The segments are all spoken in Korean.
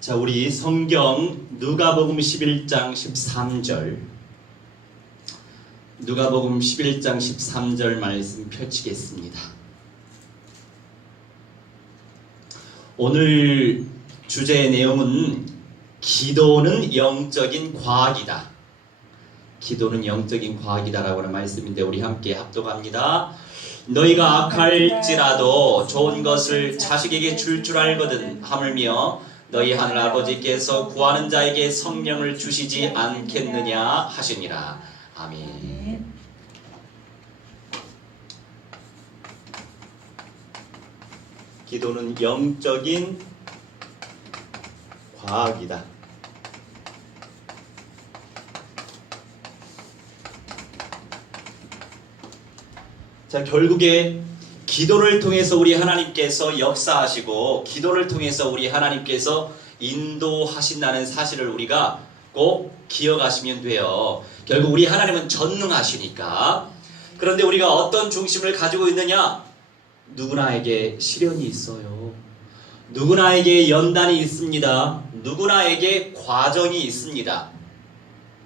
자, 우리 성경 누가복음 11장 13절 누가복음 11장 13절 말씀 펼치겠습니다. 오늘 주제의 내용은 기도는 영적인 과학이다. 기도는 영적인 과학이다라고 하는 말씀인데 우리 함께 합독합니다. 너희가 악할지라도 좋은 것을 자식에게 줄 알거든 하물며 너희 하늘 아버지께서 구하는 자에게 성령을 주시지 않겠느냐 하시니라. 아멘. 기도는 영적인 과학이다. 자, 결국에 기도를 통해서 우리 하나님께서 역사하시고 기도를 통해서 우리 하나님께서 인도하신다는 사실을 우리가 꼭 기억하시면 돼요. 결국 우리 하나님은 전능하시니까. 그런데 우리가 어떤 중심을 가지고 있느냐? 누구나에게 시련이 있어요. 누구나에게 연단이 있습니다. 누구나에게 과정이 있습니다.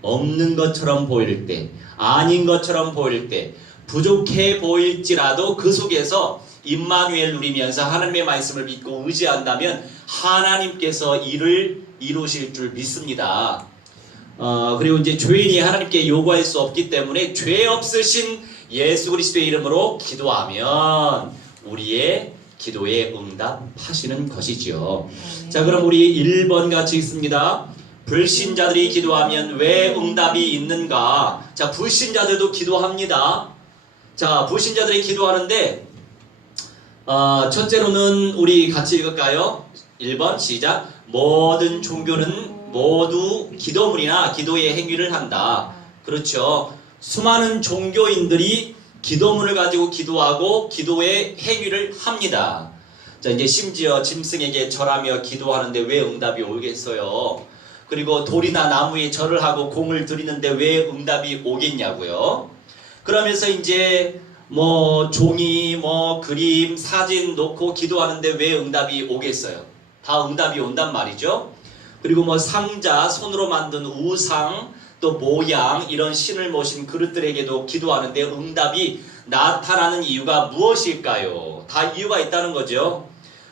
없는 것처럼 보일 때, 아닌 것처럼 보일 때, 부족해 보일지라도 그 속에서 임마누엘 누리면서 하나님의 말씀을 믿고 의지한다면 하나님께서 일을 이루실 줄 믿습니다. 그리고 이제 죄인이 하나님께 요구할 수 없기 때문에 죄 없으신 예수 그리스도의 이름으로 기도하면 우리의 기도에 응답하시는 것이죠. 자, 그럼 우리 1번 같이 읽습니다. 불신자들이 기도하면 왜 응답이 있는가? 자, 불신자들도 기도합니다. 자, 불신자들이 기도하는데 첫째로는 우리 같이 읽을까요? 1번 시작. 모든 종교는 모두 기도문이나 기도의 행위를 한다. 그렇죠. 수많은 종교인들이 기도문을 가지고 기도하고 기도의 행위를 합니다. 자, 이제 심지어 짐승에게 절하며 기도하는데 왜 응답이 오겠어요? 그리고 돌이나 나무에 절을 하고 공을 들이는데 왜 응답이 오겠냐고요? 그러면서 이제 종이 그림 사진 놓고 기도하는데 왜 응답이 오겠어요? 다 응답이 온단 말이죠. 그리고 상자, 손으로 만든 우상, 또 모양, 이런 신을 모신 그릇들에게도 기도하는데 응답이 나타나는 이유가 무엇일까요? 다 이유가 있다는 거죠.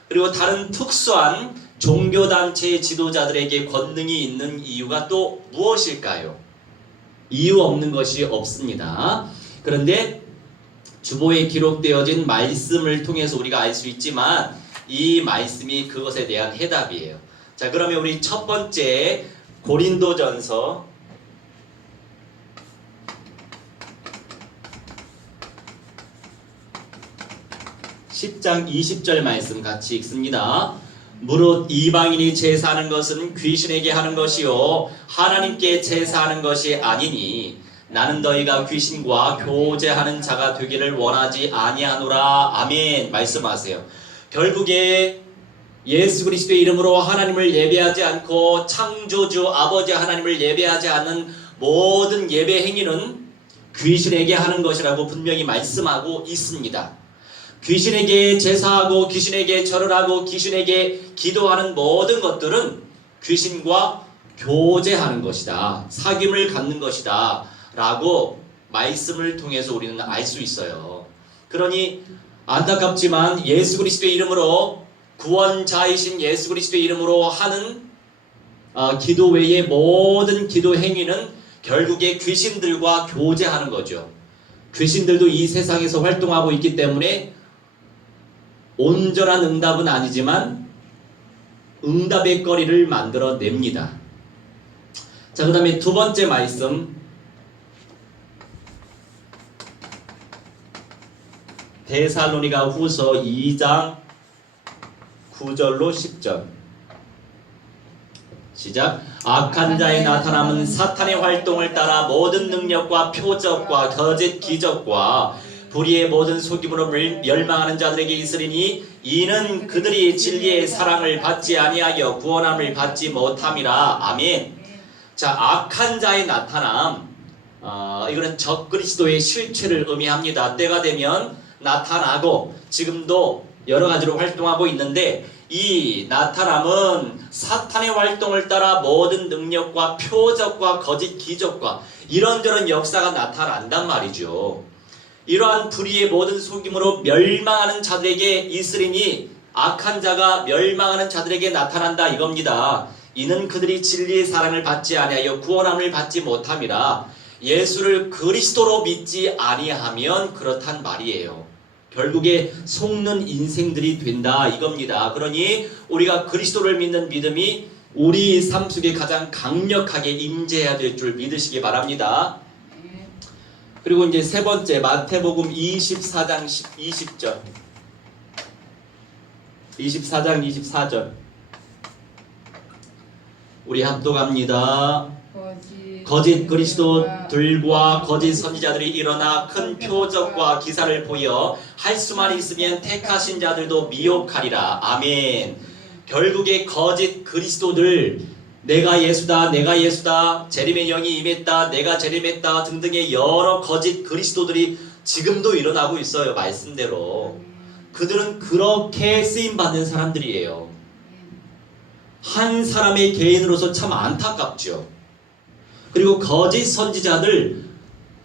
그리고 다른 특수한 종교단체의 지도자들에게 권능이 있는 이유가 또 무엇일까요? 이유 없는 것이 없습니다. 그런데 주보에 기록되어진 말씀을 통해서 우리가 알 수 있지만 이 말씀이 그것에 대한 해답이에요. 자, 그러면 우리 첫 번째 고린도전서 10장 20절 말씀 같이 읽습니다. 무릇 이방인이 제사하는 것은 귀신에게 하는 것이요 하나님께 제사하는 것이 아니니 나는 너희가 귀신과 교제하는 자가 되기를 원하지 아니하노라. 아멘. 말씀하세요. 결국에 예수 그리스도의 이름으로 하나님을 예배하지 않고 창조주 아버지 하나님을 예배하지 않는 모든 예배 행위는 귀신에게 하는 것이라고 분명히 말씀하고 있습니다. 귀신에게 제사하고 귀신에게 절을 하고 귀신에게 기도하는 모든 것들은 귀신과 교제하는 것이다. 사귐을 갖는 것이다. 라고 말씀을 통해서 우리는 알 수 있어요. 그러니 안타깝지만 예수 그리스도의 이름으로 구원자이신 예수 그리스도의 이름으로 하는 기도 외의 모든 기도 행위는 결국에 귀신들과 교제하는 거죠. 귀신들도 이 세상에서 활동하고 있기 때문에 온전한 응답은 아니지만 응답의 거리를 만들어냅니다. 자, 그 다음에 두 번째 말씀 데살로니가 후서 2장 9절로 10절 시작. 악한 자의 나타남은 사탄의 활동을 따라 모든 능력과 표적과 거짓 기적과 불의의 모든 속임으로 멸망하는 자들에게 있으리니 이는 그들이 진리의 사랑을 받지 아니하여 구원함을 받지 못함이라. 아멘. 자, 악한 자의 나타남, 이거는 적그리스도의 실체를 의미합니다. 때가 되면 나타나고 지금도 여러 가지로 활동하고 있는데 이 나타남은 사탄의 활동을 따라 모든 능력과 표적과 거짓 기적과 이런저런 역사가 나타난단 말이죠. 이러한 불의의 모든 속임으로 멸망하는 자들에게 있으리니 악한 자가 멸망하는 자들에게 나타난다 이겁니다. 이는 그들이 진리의 사랑을 받지 아니하여 구원함을 받지 못함이라. 예수를 그리스도로 믿지 아니하면 그렇단 말이에요. 결국에 속는 인생들이 된다 이겁니다. 그러니 우리가 그리스도를 믿는 믿음이 우리 삶 속에 가장 강력하게 임재해야 될 줄 믿으시기 바랍니다. 그리고 이제 세 번째 마태복음 24장 20절 24장 24절 우리 합독합니다. 거짓 그리스도들과 거짓 선지자들이 일어나 큰 표적과 기사를 보여 할 수만 있으면 택하신 자들도 미혹하리라. 아멘. 결국에 거짓 그리스도들, 내가 예수다, 내가 예수다, 재림의 영이 임했다, 내가 재림했다 등등의 여러 거짓 그리스도들이 지금도 일어나고 있어요. 말씀대로. 그들은 그렇게 쓰임받는 사람들이에요. 한 사람의 개인으로서 참 안타깝죠. 그리고 거짓 선지자들,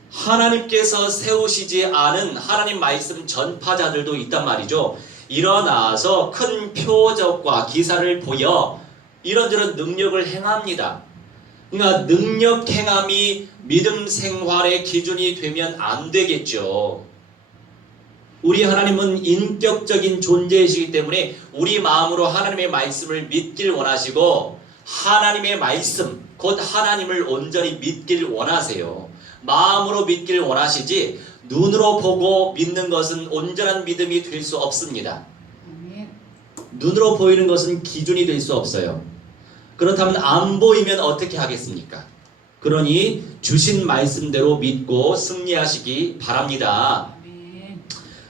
하나님께서 세우시지 않은 하나님 말씀 전파자들도 있단 말이죠. 일어나서 큰 표적과 기사를 보여 이런저런 능력을 행합니다. 그러니까 능력 행함이 믿음 생활의 기준이 되면 안 되겠죠. 우리 하나님은 인격적인 존재이시기 때문에 우리 마음으로 하나님의 말씀을 믿길 원하시고 하나님의 말씀, 곧 하나님을 온전히 믿길 원하세요. 마음으로 믿길 원하시지 눈으로 보고 믿는 것은 온전한 믿음이 될 수 없습니다. 눈으로 보이는 것은 기준이 될 수 없어요. 그렇다면 안 보이면 어떻게 하겠습니까? 그러니 주신 말씀대로 믿고 승리하시기 바랍니다.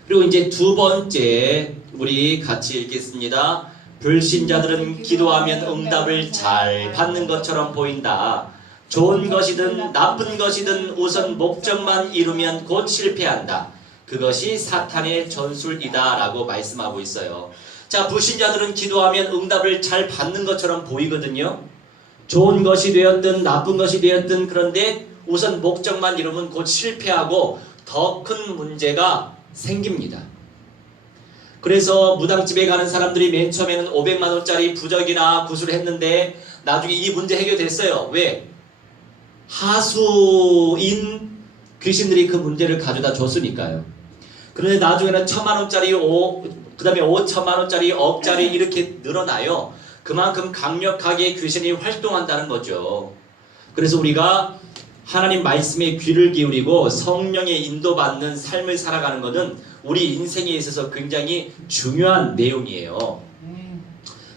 그리고 이제 두 번째 우리 같이 읽겠습니다. 불신자들은 기도하면 응답을 잘 받는 것처럼 보인다. 좋은 것이든 나쁜 것이든 우선 목적만 이루면 곧 실패한다. 그것이 사탄의 전술이다 라고 말씀하고 있어요. 자, 불신자들은 기도하면 응답을 잘 받는 것처럼 보이거든요. 좋은 것이 되었든 나쁜 것이 되었든 그런데 우선 목적만 이루면 곧 실패하고 더 큰 문제가 생깁니다. 그래서 무당집에 가는 사람들이 맨 처음에는 500만 원짜리 부적이나 구슬을 했는데 나중에 이 문제 해결됐어요. 왜? 하수인 귀신들이 그 문제를 가져다 줬으니까요. 그런데 나중에는 1000만 원짜리, 그 다음에 5천만 원짜리, 억짜리 이렇게 늘어나요. 그만큼 강력하게 귀신이 활동한다는 거죠. 그래서 우리가 하나님 말씀에 귀를 기울이고 성령의 인도받는 삶을 살아가는 것은 우리 인생에 있어서 굉장히 중요한 내용이에요.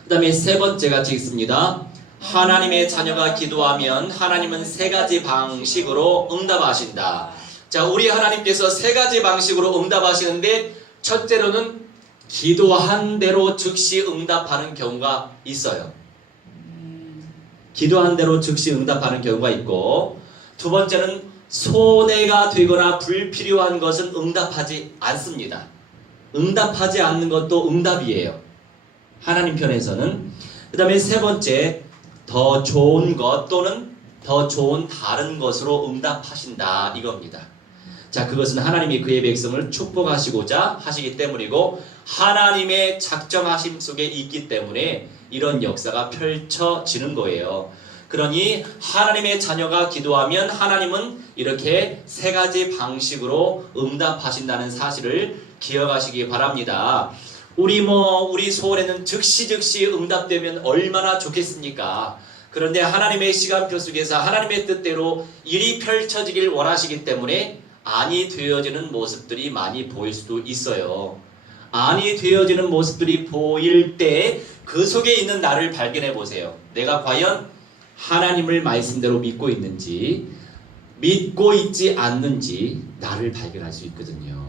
그 다음에 세 번째 같이 읽습니다. 하나님의 자녀가 기도하면 하나님은 세 가지 방식으로 응답하신다. 자, 우리 하나님께서 세 가지 방식으로 응답하시는데 첫째로는 기도한 대로 즉시 응답하는 경우가 있어요. 기도한 대로 즉시 응답하는 경우가 있고, 두 번째는 손해가 되거나 불필요한 것은 응답하지 않습니다. 응답하지 않는 것도 응답이에요. 하나님 편에서는. 그 다음에 세 번째, 더 좋은 것 또는 더 좋은 다른 것으로 응답하신다 이겁니다. 자, 그것은 하나님이 그의 백성을 축복하시고자 하시기 때문이고 하나님의 작정하심 속에 있기 때문에 이런 역사가 펼쳐지는 거예요. 그러니 하나님의 자녀가 기도하면 하나님은 이렇게 세 가지 방식으로 응답하신다는 사실을 기억하시기 바랍니다. 우리 소원에는 즉시 응답되면 얼마나 좋겠습니까? 그런데 하나님의 시간표 속에서 하나님의 뜻대로 일이 펼쳐지길 원하시기 때문에 안이 되어지는 모습들이 많이 보일 수도 있어요. 안이 되어지는 모습들이 보일 때 그 속에 있는 나를 발견해 보세요. 내가 과연 하나님을 말씀대로 믿고 있는지 믿고 있지 않는지 나를 발견할 수 있거든요.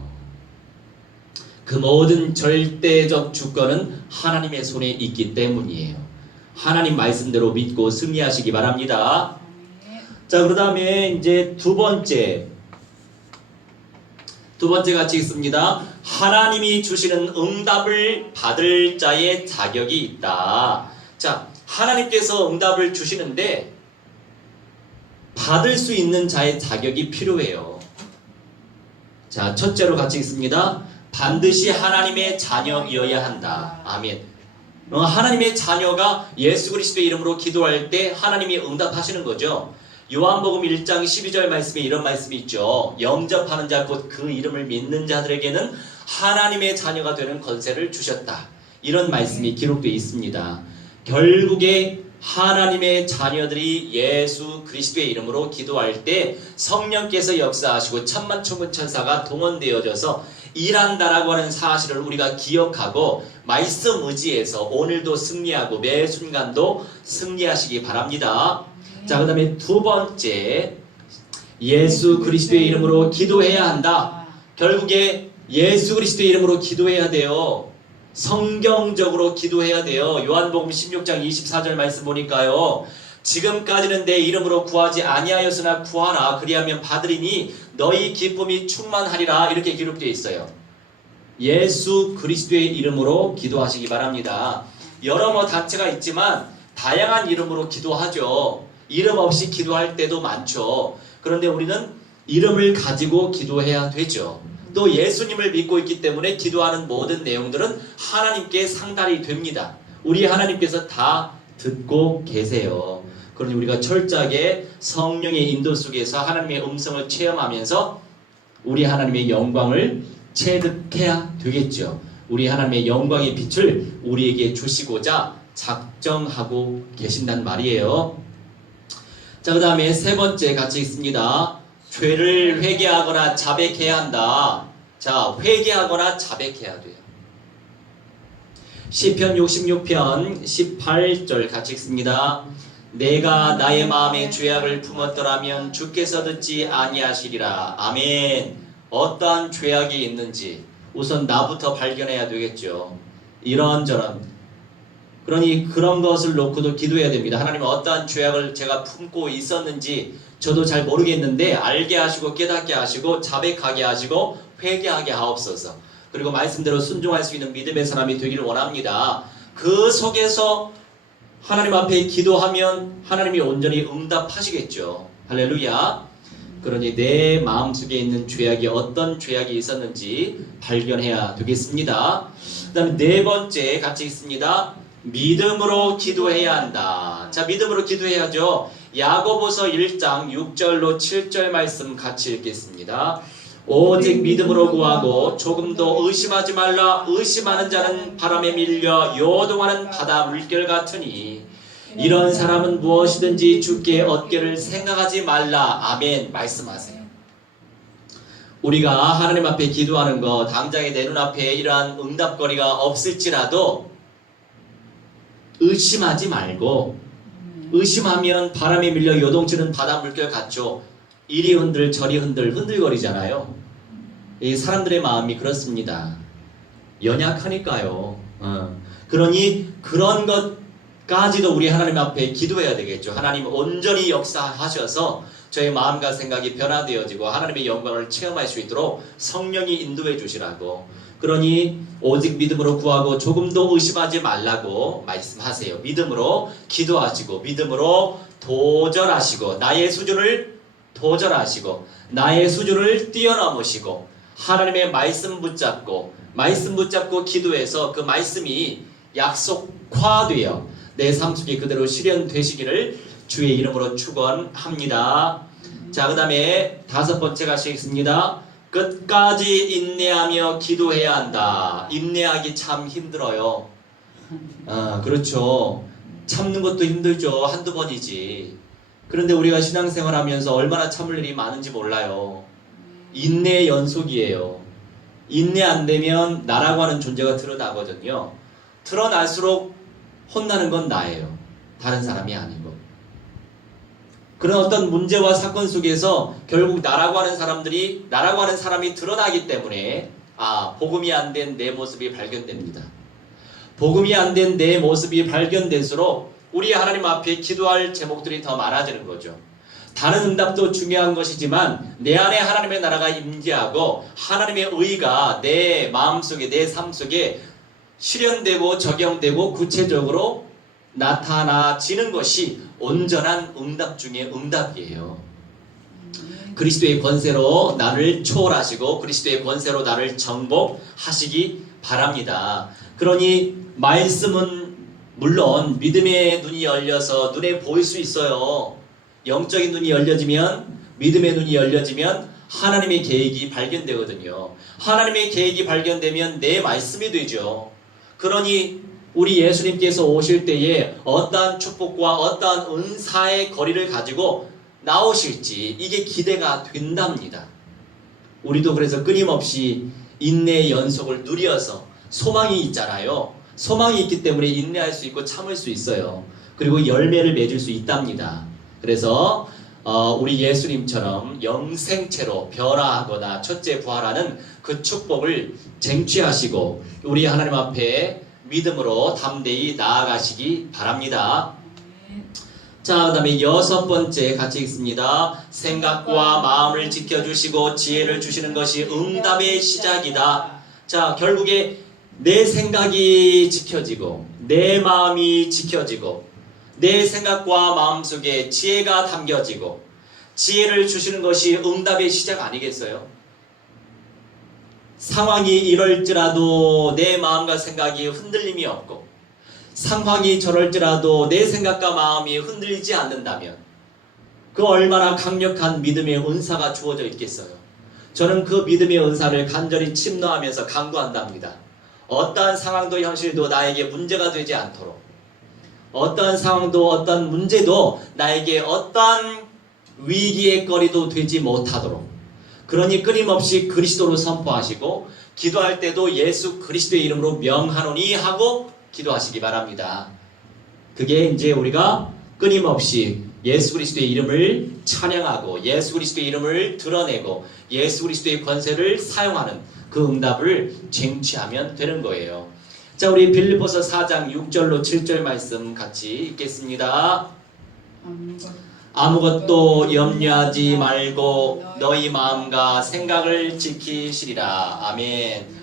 그 모든 절대적 주권은 하나님의 손에 있기 때문이에요. 하나님 말씀대로 믿고 승리하시기 바랍니다. 자, 그 다음에 이제 두 번째 두 번째 같이 있습니다. 하나님이 주시는 응답을 받을 자의 자격이 있다. 자, 하나님께서 응답을 주시는데 받을 수 있는 자의 자격이 필요해요. 자, 첫째로 같이 있습니다. 반드시 하나님의 자녀이어야 한다. 아멘. 하나님의 자녀가 예수 그리스도의 이름으로 기도할 때 하나님이 응답하시는 거죠. 요한복음 1장 12절 말씀에 이런 말씀이 있죠. 영접하는 자 곧 그 이름을 믿는 자들에게는 하나님의 자녀가 되는 권세를 주셨다. 이런 말씀이 기록되어 있습니다. 결국에 하나님의 자녀들이 예수 그리스도의 이름으로 기도할 때 성령께서 역사하시고 천만천군 천사가 동원되어져서 일한다라고 하는 사실을 우리가 기억하고 말씀 의지해서 오늘도 승리하고 매 순간도 승리하시기 바랍니다. 자, 그 다음에 두 번째, 예수 그리스도의 이름으로 기도해야 한다. 결국에 예수 그리스도의 이름으로 기도해야 돼요. 성경적으로 기도해야 돼요. 요한복음 16장 24절 말씀 보니까요, 지금까지는 내 이름으로 구하지 아니하였으나 구하라 그리하면 받으리니 너희 기쁨이 충만하리라. 이렇게 기록되어 있어요. 예수 그리스도의 이름으로 기도하시기 바랍니다. 여러 단체가 있지만 다양한 이름으로 기도하죠. 이름 없이 기도할 때도 많죠. 그런데 우리는 이름을 가지고 기도해야 되죠. 또 예수님을 믿고 있기 때문에 기도하는 모든 내용들은 하나님께 상달이 됩니다. 우리 하나님께서 다 듣고 계세요. 그러니 우리가 철저하게 성령의 인도 속에서 하나님의 음성을 체험하면서 우리 하나님의 영광을 체득해야 되겠죠. 우리 하나님의 영광의 빛을 우리에게 주시고자 작정하고 계신단 말이에요. 자, 그 다음에 세 번째 같이 있습니다. 죄를 회개하거나 자백해야 한다. 자, 회개하거나 자백해야 돼요. 시편 66편 18절 같이 읽습니다. 내가 나의 마음에 죄악을 품었더라면 주께서 듣지 아니하시리라. 아멘. 어떠한 죄악이 있는지 우선 나부터 발견해야 되겠죠. 이런저런. 그러니 그런 것을 놓고도 기도해야 됩니다. 하나님, 어떠한 죄악을 제가 품고 있었는지 저도 잘 모르겠는데 알게 하시고 깨닫게 하시고 자백하게 하시고 회개하게 하옵소서. 그리고 말씀대로 순종할 수 있는 믿음의 사람이 되기를 원합니다. 그 속에서 하나님 앞에 기도하면 하나님이 온전히 응답하시겠죠. 할렐루야. 그러니 내 마음속에 있는 죄악이 어떤 죄악이 있었는지 발견해야 되겠습니다. 그 다음에 네 번째 같이 있습니다. 믿음으로 기도해야 한다. 자, 믿음으로 기도해야죠. 야고보서 1장 6절로 7절 말씀 같이 읽겠습니다. 오직 믿음으로 구하고 조금도 의심하지 말라. 의심하는 자는 바람에 밀려 요동하는 바다 물결 같으니 이런 사람은 무엇이든지 주께 얻기를 생각하지 말라. 아멘. 말씀하세요. 우리가 하나님 앞에 기도하는 거 당장에 내 눈앞에 이러한 응답거리가 없을지라도 의심하지 말고, 의심하면 바람에 밀려 요동치는 바다 물결 같죠. 이리 흔들 저리 흔들거리잖아요. 이 사람들의 마음이 그렇습니다. 연약하니까요. 그러니 그런 것까지도 우리 하나님 앞에 기도해야 되겠죠. 하나님 온전히 역사하셔서 저의 마음과 생각이 변화되어지고 하나님의 영광을 체험할 수 있도록 성령이 인도해 주시라고. 그러니 오직 믿음으로 구하고 조금도 의심하지 말라고 말씀하세요. 믿음으로 기도하시고 믿음으로 도전하시고 나의 수준을 도전하시고 나의 수준을 뛰어넘으시고 하나님의 말씀 붙잡고 기도해서 그 말씀이 약속화되어 내 삶 속에 그대로 실현되시기를 주의 이름으로 축원합니다. 자, 그 다음에 다섯 번째 가시겠습니다. 끝까지 인내하며 기도해야 한다. 인내하기 참 힘들어요. 그렇죠. 참는 것도 힘들죠. 한두 번이지. 그런데 우리가 신앙생활 하면서 얼마나 참을 일이 많은지 몰라요. 인내의 연속이에요. 인내 안 되면 나라고 하는 존재가 드러나거든요. 드러날수록 혼나는 건 나예요. 다른 사람이 아니고. 그런 어떤 문제와 사건 속에서 결국 나라고 하는 사람이 드러나기 때문에 복음이 안 된 내 모습이 발견됩니다. 복음이 안 된 내 모습이 발견될수록 우리 하나님 앞에 기도할 제목들이 더 많아지는 거죠. 다른 응답도 중요한 것이지만 내 안에 하나님의 나라가 임재하고 하나님의 의가 내 마음속에 내 삶 속에 실현되고 적용되고 구체적으로 나타나지는 것이 온전한 응답 중에 응답이에요. 그리스도의 권세로 나를 초월하시고 그리스도의 권세로 나를 정복하시기 바랍니다. 그러니 말씀은 물론 믿음의 눈이 열려서 눈에 보일 수 있어요. 영적인 눈이 열려지면, 믿음의 눈이 열려지면 하나님의 계획이 발견되거든요. 하나님의 계획이 발견되면 내 말씀이 되죠. 그러니 우리 예수님께서 오실 때에 어떠한 축복과 어떠한 은사의 거리를 가지고 나오실지 이게 기대가 된답니다. 우리도 그래서 끊임없이 인내의 연속을 누려서 소망이 있잖아요. 소망이 있기 때문에 인내할 수 있고 참을 수 있어요. 그리고 열매를 맺을 수 있답니다. 그래서 우리 예수님처럼 영생체로 변화하거나 첫째 부활하는 그 축복을 쟁취하시고 우리 하나님 앞에 믿음으로 담대히 나아가시기 바랍니다. 자, 그 다음에 6번째 같이 읽습니다. 생각과 마음을 지켜주시고 지혜를 주시는 것이 응답의 시작이다. 자, 결국에 내 생각이 지켜지고 내 마음이 지켜지고 내 생각과 마음 속에 지혜가 담겨지고 지혜를 주시는 것이 응답의 시작 아니겠어요? 상황이 이럴지라도 내 마음과 생각이 흔들림이 없고 상황이 저럴지라도 내 생각과 마음이 흔들리지 않는다면 그 얼마나 강력한 믿음의 은사가 주어져 있겠어요. 저는 그 믿음의 은사를 간절히 침노하면서 간구한답니다. 어떠한 상황도 현실도 나에게 문제가 되지 않도록, 어떠한 상황도 어떠한 문제도 나에게 어떠한 위기의 거리도 되지 못하도록, 그러니 끊임없이 그리스도로 선포하시고 기도할 때도 예수 그리스도의 이름으로 명하노니 하고 기도하시기 바랍니다. 그게 이제 우리가 끊임없이 예수 그리스도의 이름을 찬양하고 예수 그리스도의 이름을 드러내고 예수 그리스도의 권세를 사용하는 그 응답을 쟁취하면 되는 거예요. 자, 우리 빌립보서 4장 6절로 7절 말씀 같이 읽겠습니다. 아무것도 염려하지 말고 너희 마음과 생각을 지키시리라. 아멘.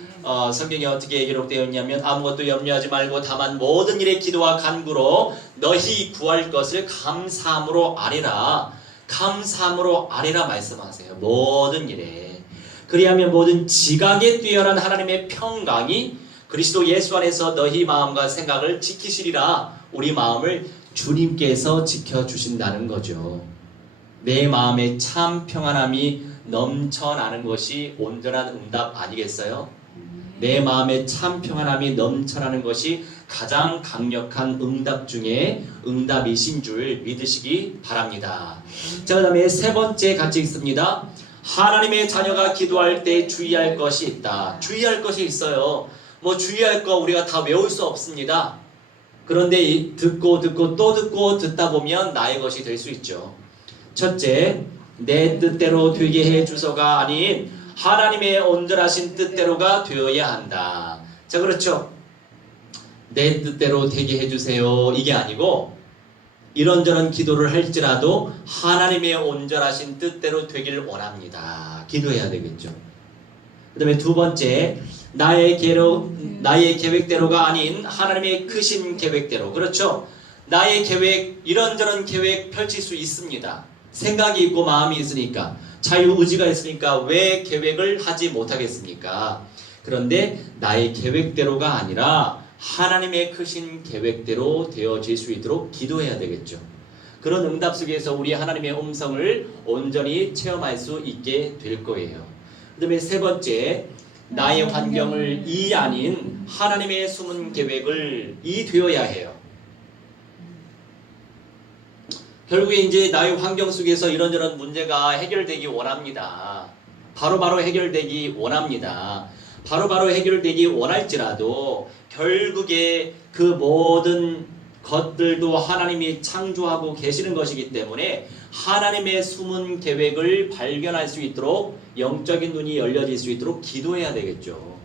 성경에 어떻게 기록되어 있냐면 아무것도 염려하지 말고 다만 모든 일에 기도와 간구로 너희 구할 것을 감사함으로 아뢰라. 감사함으로 아뢰라 말씀하세요. 모든 일에. 그리하면 모든 지각에 뛰어난 하나님의 평강이 그리스도 예수 안에서 너희 마음과 생각을 지키시리라. 우리 마음을 주님께서 지켜주신다는 거죠. 내 마음에 참 평안함이 넘쳐나는 것이 온전한 응답 아니겠어요? 내 마음에 참 평안함이 넘쳐나는 것이 가장 강력한 응답 중에 응답이신 줄 믿으시기 바랍니다. 자, 그 다음에 세 번째 같이 읽습니다. 하나님의 자녀가 기도할 때 주의할 것이 있다. 주의할 것이 있어요. 뭐 주의할 거 우리가 다 외울 수 없습니다. 그런데 듣고 또 듣고 듣다 보면 나의 것이 될 수 있죠. 첫째, 내 뜻대로 되게 해 주소가 아닌 하나님의 온전하신 뜻대로가 되어야 한다. 자, 그렇죠. 내 뜻대로 되게 해주세요 이게 아니고 이런저런 기도를 할지라도 하나님의 온전하신 뜻대로 되기를 원합니다. 기도해야 되겠죠. 그 다음에 두 번째, 나의 계획대로가 아닌 하나님의 크신 계획대로. 그렇죠. 나의 계획, 이런저런 계획 펼칠 수 있습니다. 생각이 있고 마음이 있으니까, 자유의지가 있으니까 왜 계획을 하지 못하겠습니까? 그런데 나의 계획대로가 아니라 하나님의 크신 계획대로 되어질 수 있도록 기도해야 되겠죠. 그런 응답 속에서 우리 하나님의 음성을 온전히 체험할 수 있게 될 거예요. 그 다음에 세 번째, 나의 환경을 이 아닌 하나님의 숨은 계획을 이 되어야 해요. 결국에 이제 나의 환경 속에서 이런저런 문제가 해결되기 원합니다. 바로바로 해결되기 원합니다. 바로바로 해결되기 원할지라도 결국에 그 모든 것들도 하나님이 창조하고 계시는 것이기 때문에 하나님의 숨은 계획을 발견할 수 있도록 영적인 눈이 열려질 수 있도록 기도해야 되겠죠.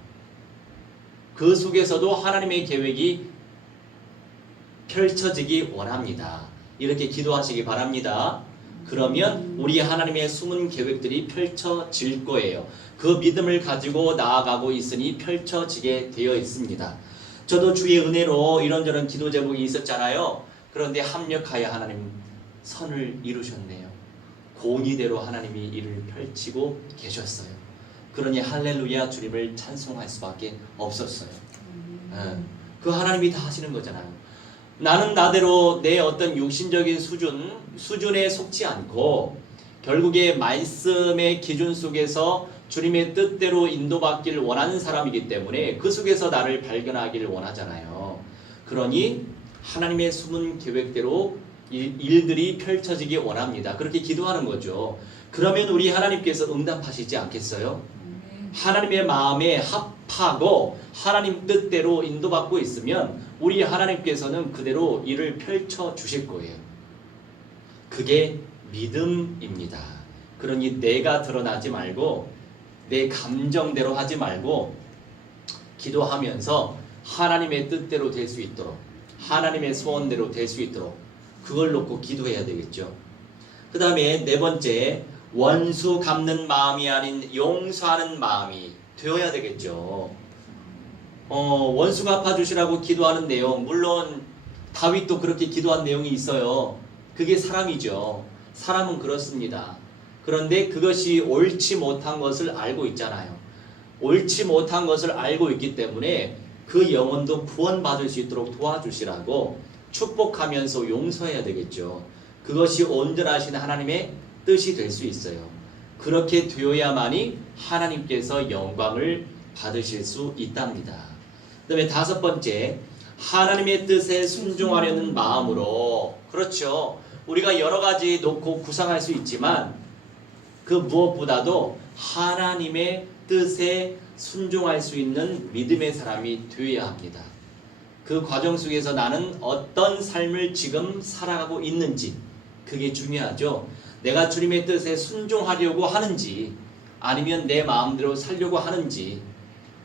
그 속에서도 하나님의 계획이 펼쳐지기 원합니다. 이렇게 기도하시기 바랍니다. 그러면 우리 하나님의 숨은 계획들이 펼쳐질 거예요. 그 믿음을 가지고 나아가고 있으니 펼쳐지게 되어 있습니다. 저도 주의 은혜로 이런저런 기도 제목이 있었잖아요. 그런데 합력하여 하나님 선을 이루셨네요. 공의대로 하나님이 이를 펼치고 계셨어요. 그러니 할렐루야 주님을 찬송할 수밖에 없었어요. 그 하나님이 다 하시는 거잖아요. 나는 나대로 내 어떤 육신적인 수준에 속지 않고 결국에 말씀의 기준 속에서 주님의 뜻대로 인도받기를 원하는 사람이기 때문에 그 속에서 나를 발견하기를 원하잖아요. 그러니 하나님의 숨은 계획대로 일들이 펼쳐지기 원합니다. 그렇게 기도하는 거죠. 그러면 우리 하나님께서 응답하시지 않겠어요? 하나님의 마음에 합하고 하나님 뜻대로 인도받고 있으면 우리 하나님께서는 그대로 일을 펼쳐 주실 거예요. 그게 믿음입니다. 그러니 내가 드러나지 말고 내 감정대로 하지 말고 기도하면서 하나님의 뜻대로 될 수 있도록, 하나님의 소원대로 될 수 있도록 그걸 놓고 기도해야 되겠죠. 그 다음에 네 번째, 원수 갚는 마음이 아닌 용서하는 마음이 되어야 되겠죠. 원수 갚아주시라고 기도하는 내용, 물론 다윗도 그렇게 기도한 내용이 있어요. 그게 사람이죠. 사람은 그렇습니다. 그런데 그것이 옳지 못한 것을 알고 있잖아요. 옳지 못한 것을 알고 있기 때문에 그 영혼도 구원받을 수 있도록 도와주시라고 축복하면서 용서해야 되겠죠. 그것이 온전하신 하나님의 뜻이 될 수 있어요. 그렇게 되어야만이 하나님께서 영광을 받으실 수 있답니다. 그 다음에 다섯 번째, 하나님의 뜻에 순종하려는 마음으로. 그렇죠. 우리가 여러 가지 놓고 구상할 수 있지만 그 무엇보다도 하나님의 뜻에 순종할 수 있는 믿음의 사람이 되어야 합니다. 그 과정 속에서 나는 어떤 삶을 지금 살아가고 있는지, 그게 중요하죠. 내가 주님의 뜻에 순종하려고 하는지, 아니면 내 마음대로 살려고 하는지,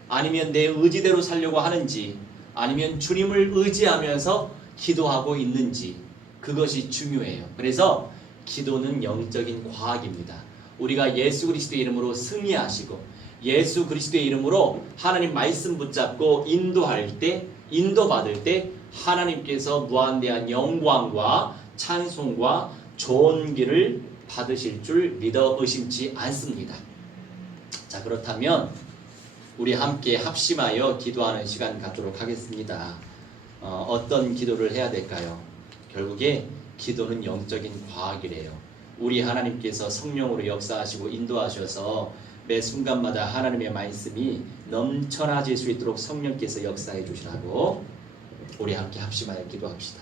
아니면 내 의지대로 살려고 하는지, 아니면 주님을 의지하면서 기도하고 있는지, 그것이 중요해요. 그래서 기도는 영적인 과학입니다. 우리가 예수 그리스도의 이름으로 승리하시고 예수 그리스도의 이름으로 하나님 말씀 붙잡고 인도할 때, 인도받을 때 하나님께서 무한대한 영광과 찬송과 좋은 길을 받으실 줄 믿어 의심치 않습니다. 자, 그렇다면 우리 함께 합심하여 기도하는 시간 갖도록 하겠습니다. 어떤 기도를 해야 될까요? 결국에 기도는 영적인 과학이래요. 우리 하나님께서 성령으로 역사하시고 인도하셔서 매 순간마다 하나님의 말씀이 넘쳐나질 수 있도록 성령께서 역사해 주시라고 우리 함께 합심하여 기도합시다.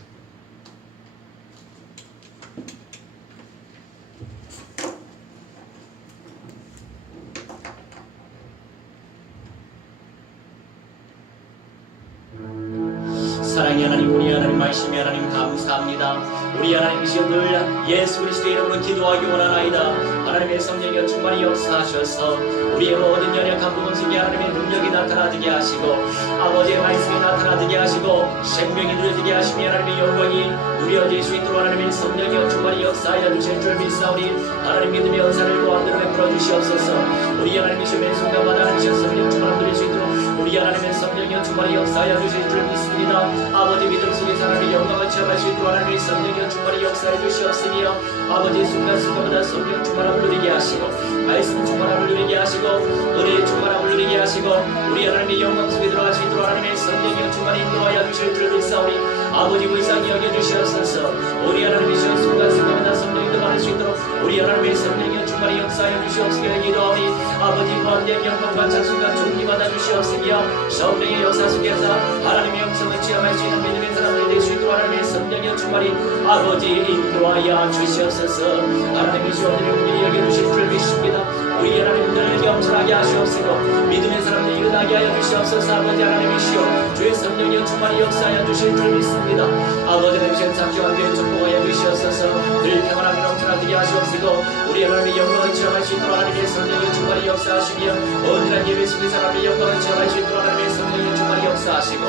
사랑의 하나님, 우리 하나님 말씀의 하나님 감사합니다. 우리 하나님이시여 늘 예수 그리스도의 이름으로 기도하기 원하나이다. 하나님의 성령이 충만히 역사하셔서 우리의 모든 연약한 부분 속에 하나님의 능력이 나타나게 하시고 아버지의 말씀이 나타나게 하시고 생명이 누려지게 하시며 하나님의 영광이 누려질 수 있도록 하나님의 성령이 충만히 역사하여 주실 줄 믿사오니 하나님 믿음의 은사를 또한 베풀어 주시옵소서. 우리 하나님이시여 매 순간마다 하나님의 성령 충만히 누릴 수 있도록 우리 하나님의 성령이 충만히 역사하여 주실 줄 믿습니다. 아버지 믿음 속에서 하나님의 영광을 체험할 수 있도록 하나님의 성령이 충만히 역사해 주시옵으며 아버지 순간순간마다 성령 충만함을 누리게 하시고 말씀 충만함을 누리게 하시고 은혜의 충만함을 누리게 하시고 우리 하나님의 영광 속에 들어갈 수 있도록 하나님의 성령이 충만히 인도하여 주실 줄 믿사오니 아버지 불쌍히 여겨주시옵소서. 우리 하나님이시여 순간순간마다 성령이 들어갈 수 있도록 우리 하나님의 성령이 충만히 역사하여 주시옵시며 기도하오니 아버지 무한대한 영광과 찬송과 존귀받아 주시옵시며 성령의 역사 속에서 하나님의 영성을 체험할 수 있는 믿음의 사람들이 될 수 있도록 하나님의 성령이 충만히 아버지 인도하여 주시옵소서. 하나님이시여 오늘 우리 여겨주실 줄 믿습니다. 우리 하나님들을 겸손하게 하시옵시고 믿음의 사람들이 일어나게 하여 주시옵소서. 아버지 하나님이시여 주의 성령이 충만히 역사하여 주실 줄 믿습니다. 아버지 하나님 상주한 교회 축복하여 주시옵소서. 늘 평안하게 넘쳐나게 하시옵시고 우리 하나님의 영광을 체험할 수 있도록 하나님의 성령이 충만히 역사하시며 온전한 예배 속의 사람의 영광을 체험할 수 있도록 하나님의 성령이 충만히 역사하시고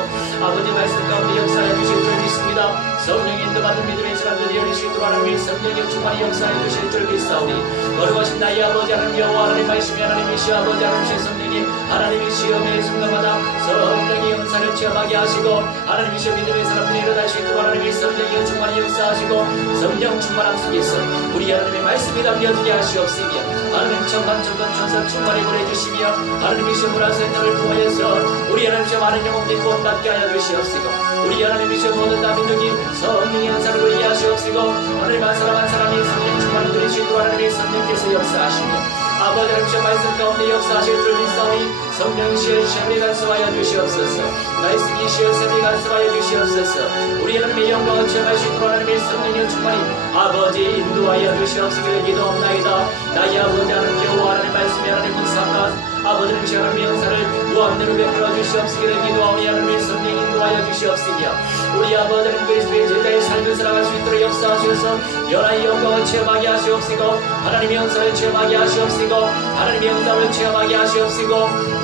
아버지 말씀 가운데 역사하여 주실 줄 믿습니다. 성령의 인도받은 믿음의 사람들이 되시도록 하나님의 성령의 충만히 역사해 주실 줄 믿사오니 거룩하신 나의 아버지 하나님 여호와 하나님 말씀이 하나님이시여 아버지 하나님이시여 성령님 하나님이시여 매 순간마다 성령의 은사를 체험하게 하시고 하나님이시여 믿음의 사람들이 일어날 수 있도록 하나님의 성령의 충만히 역사하시고 성령 충만함 속에서 우리 하나님의 말씀이 담겨지게 하시옵시며 하나님 천만 천사 충만히 보내주시며 하나님이시여 문화센터를 통하여서 우리 하나님이시여 많은 영혼들이 구원받게 하여 주시옵시고 우리 하나님이시여 모든 다민족이 성령의 은사를 누리게 하시옵시고 하나님 한 사람이 성령 충만을 누릴 수 있도록 하나님의 성령께서 역사하시며 아버지 하나님이시여 말씀 가운데 역사하실 줄 믿사오니 성령이시여 샘이 간섭하여 주시옵소서 말씀이시여 샘이 간섭하여 주시옵소서 우리 하나님의 영광을 체험할 수 있도록 하나님의 성령의 충만히 아버지 인도하여 주시옵시기를 기도합나이다. 나의 아버지 하나님 여호와 하나님 말씀이 하나님 묵상한 아버지 하나님이시여 하나님의 영사를 무한대로 베풀어 주시옵시기를 기도하오니 하나님의 성령 인도하여 주시옵시며 우리 아버지 하나님 그리스도의 제자의 삶을 살아갈 수 있도록 역사하셔서 연하의 영광을 체험하게 하시옵시고 하나님의 영사를 체험하게 하시옵시고 하나님의 영광을 체험하게 하시옵시고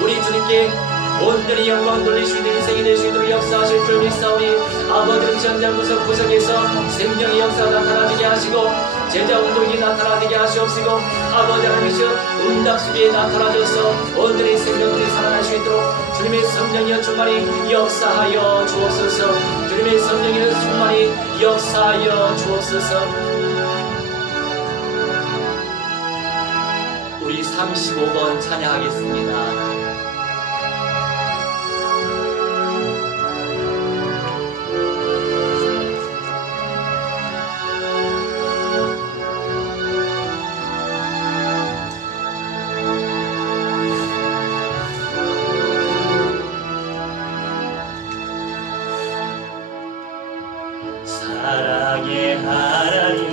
우리 주님께 온전히 영광 돌릴 수 있는 인생이 될 수 있도록 역사하실 줄 믿사오니 아버지는 현장 구석구석에서 생명의 역사가 나타나게 하시고 제자 운동이 나타나게 하시옵시고 아버지 하나님이시여 응답 속에 나타나셔서 온전히 생명들이 살아날 수 있도록 주님의 성령이여 충만히 역사하여 주옵소서. 주님의 성령이여 충만히 역사하여 주옵소서. 우리 35번 찬양하겠습니다. 사랑의 하나님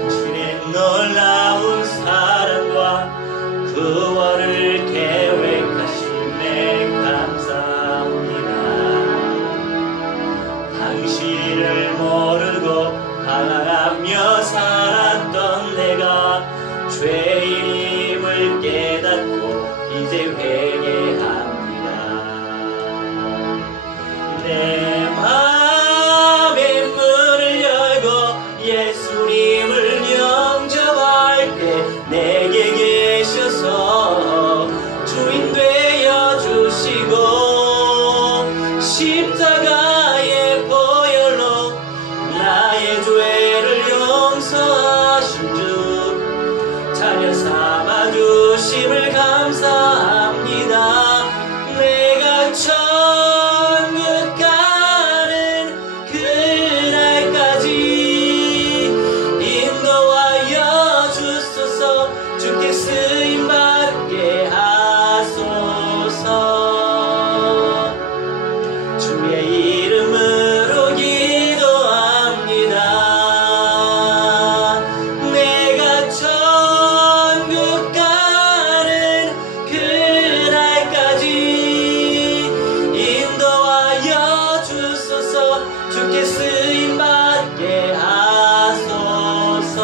당신의 놀라운 사랑과 구원을 계획하심에 감사합니다. 당신을 모르고 방황하며 살았던 내가 죄인임을 깨닫고 이제 회개합니다. 내 맘의 문을 열고 예수님을 영접할 때 내게 계셔서 주인 되어 주시고 십자가의 보혈로 나의 죄를 용서하신 주 자녀 삼아 주심을 감사합니다. 내가 천국 가는 그날까지 인도하여 주소서. 주께 쓰임받게 하소서. 주의 이름으로 기도합니다. 내가 천국 가는 그날까지 인도하여 주소서. 주께 쓰임받게 하소서.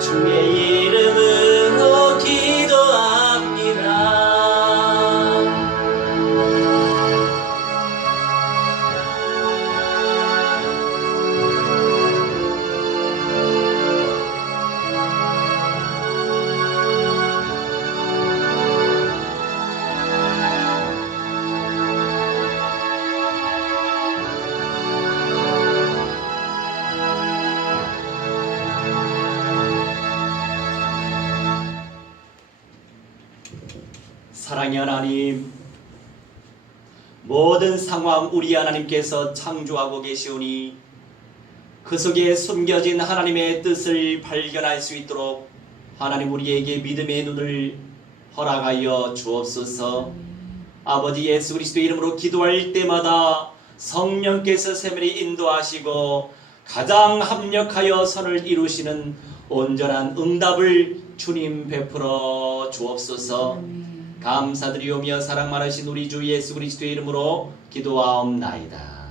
주의 이름으로 기도합니다. 사랑의 하나님, 모든 상황 우리 하나님께서 창조하고 계시오니 그 속에 숨겨진 하나님의 뜻을 발견할 수 있도록 하나님 우리에게 믿음의 눈을 허락하여 주옵소서. 아버지 예수 그리스도의 이름으로 기도할 때마다 성령께서 세밀히 인도하시고 가장 합력하여 선을 이루시는 온전한 응답을 주님 베풀어 주옵소서. 감사드리오며 사랑 많으신 우리 주 예수 그리스도의 이름으로 기도하옵나이다.